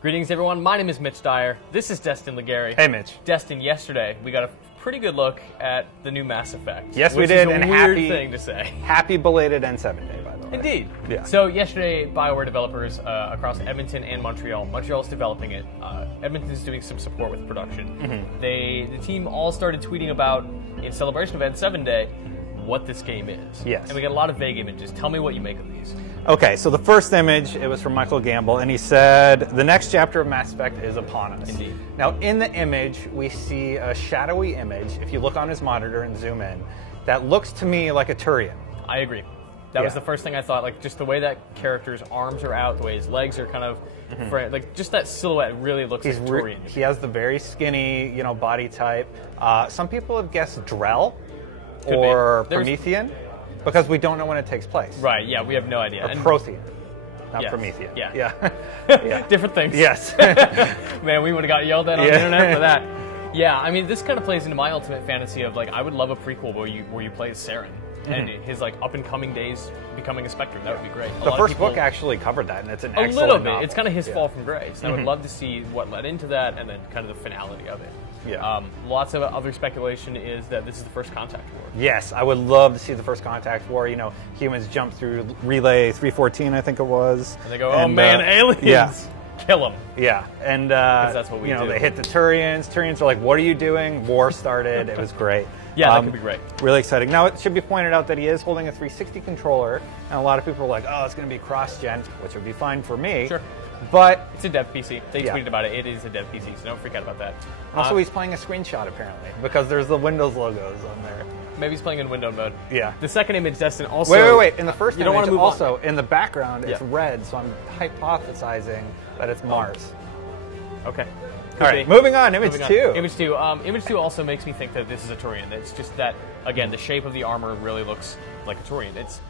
Greetings, everyone. My name is Mitch Dyer. This is Destin Legary. Hey, Mitch. Destin, yesterday we got a pretty good look at the new Mass Effect. Yes, we did. Is a and weird happy thing to say. Happy belated N7 Day, by the way. Indeed. Yeah. So yesterday, BioWare developers across Edmonton and Montreal. Montreal's developing it. Edmonton's doing some support with production. Mm-hmm. The team all started tweeting about, in celebration of N7 Day, what this game is. Yes. And we get a lot of vague images. Tell me what you make of these. Okay, so the first image, it was from Michael Gamble, and he said, the next chapter of Mass Effect is upon us. Indeed. Now, in the image, we see a shadowy image, if you look on his monitor and zoom in, that looks to me like a Turian. I agree. That was Yeah. the first thing I thought, like just the way that character's arms are out, the way his legs are kind of, like just that silhouette really looks like Turian. He has the very skinny, body type. Some people have guessed Drell Could be. or There's- Promethean, because we don't know when it takes place. Right, yeah, we have no idea. Or And- Prothean, not Yes. Promethean. Yeah. Yeah. Yeah. Different things. Yes. Man, we would have got yelled at on the Yeah. internet for that. Yeah, I mean, this kind of plays into my ultimate fantasy of, like, I would love a prequel where you play as Saren. And his, like, up-and-coming days becoming a Spectre. That would be great. The first book actually covered that, and it's an A excellent little bit. novel. It's kind of his Yeah. fall from grace. I would love to see what led into that and then kind of the finality of it. Yeah. Lots of other speculation is that this is the first Contact War. Yes, I would love to see the first Contact War. Humans jump through Relay 314, I think it was. And they go, oh man, aliens! Yeah. Kill them. Yeah, and that's what we do. They hit the Turians. Turians are like, "What are you doing?" War started. It was great. Yeah, that could be great. Really exciting. Now, it should be pointed out that he is holding a 360 controller, and a lot of people are like, "Oh, it's going to be cross-gen," which would be fine for me. Sure. But It's a dev PC. They Yeah. tweeted about it. It is a dev PC, so don't freak out about that. also, he's playing a screenshot apparently because there's the Windows logos on there. Maybe he's playing in window mode. Yeah. The second image, Destin, also... Wait. In the first You don't image, wanna move on. also, in the background, it's Yeah. red, so I'm hypothesizing that it's Mars. Okay. All right, moving on. Image Moving on. 2. Image 2. Image 2 also makes me think that this is a Turian. It's just that, again, the shape of the armor really looks like a Turian. It's,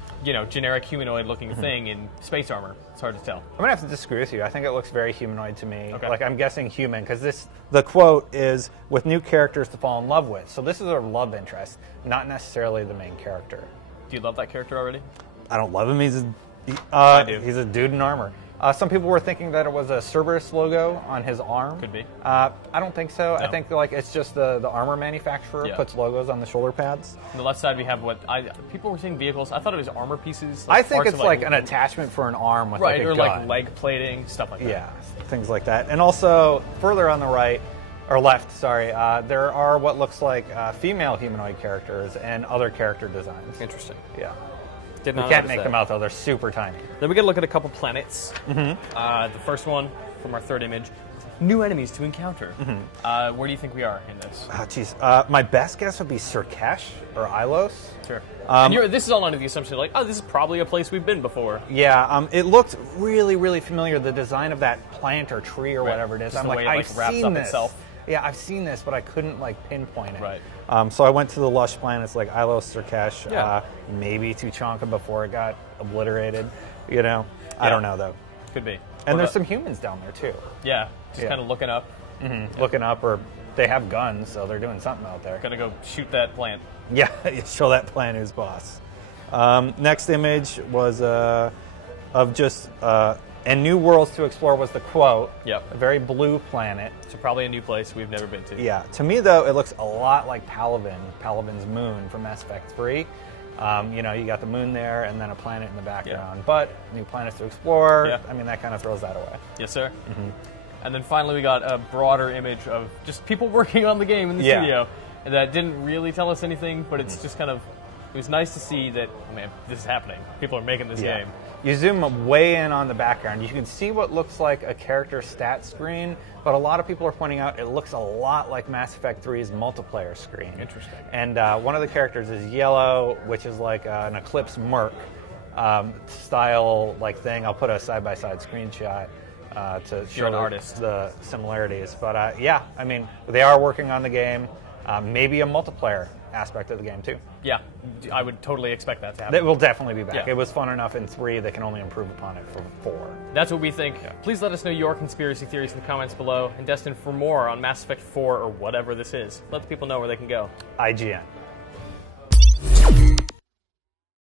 generic humanoid-looking thing in space armor. It's hard to tell. I'm gonna have to disagree with you. I think it looks very humanoid to me. Okay. Like I'm guessing human because the quote is with new characters to fall in love with. So this is a love interest, not necessarily the main character. Do you love that character already? I don't love him. He's do. He's a dude in armor. Some people were thinking that it was a Cerberus logo on his arm. Could be. I don't think so. No. I think it's just the armor manufacturer Yeah. puts logos on the shoulder pads. On the left side, we have people were saying vehicles. I thought it was armor pieces. I think parts it's of, like an attachment for an arm with right, like a or gun. like leg plating, stuff like that. Yeah, things like that. And also, further on the right, or left, sorry, there are what looks like female humanoid characters and other character designs. Interesting. Yeah. Did You not can't notice make that. them out, though. They're super tiny. Then we get to look at a couple planets. The first one from our third image, new enemies to encounter. Where do you think we are in this? Oh, jeez. My best guess would be Surkesh or Ilos. Sure. And this is all under the assumption, like, oh, this is probably a place we've been before. Yeah, it looked really, really familiar. The design of that plant or tree or Right. whatever it is. Just I'm the like, way it, I've wraps seen up this. itself. Yeah, I've seen this, but I couldn't pinpoint it. Right. So I went to the lush planets like Ilos, Surkesh, Yeah. maybe Tuchanka before it got obliterated. I don't know though. Could be. And What there's about- some humans down there too, Yeah, just Yeah. kind of looking up. looking up, or they have guns, so they're doing something out there. Gonna go shoot that plant. Yeah, show that plant who's boss. Next image was of just and new worlds to explore was the quote. Yep. A very blue planet. So probably a new place we've never been to. Yeah. To me though, it looks a lot like Palavin's moon from Mass Effect 3. You got the moon there and then a planet in the background. But new planets to explore. Yeah. I mean, that kind of throws that away. Yes, sir. And then finally we got a broader image of just people working on the game in the Yeah. studio. And that didn't really tell us anything, but it's just kind of, it was nice to see that, oh man, this is happening. People are making this game. You zoom way in on the background. You can see what looks like a character stat screen, but a lot of people are pointing out it looks a lot like Mass Effect 3's multiplayer screen. Interesting. And one of the characters is yellow, which is like an Eclipse Merc style thing. I'll put a side-by-side screenshot to show an artist. the similarities. But yeah, I mean, they are working on the game. Maybe a multiplayer aspect of the game too. Yeah, I would totally expect that to happen. That will definitely be back. Yeah. It was fun enough in 3. They can only improve upon it for 4. That's what we think. Please let us know your conspiracy theories in the comments below. And Destin, for more on Mass Effect 4 or whatever this is, let the people know where they can go. IGN.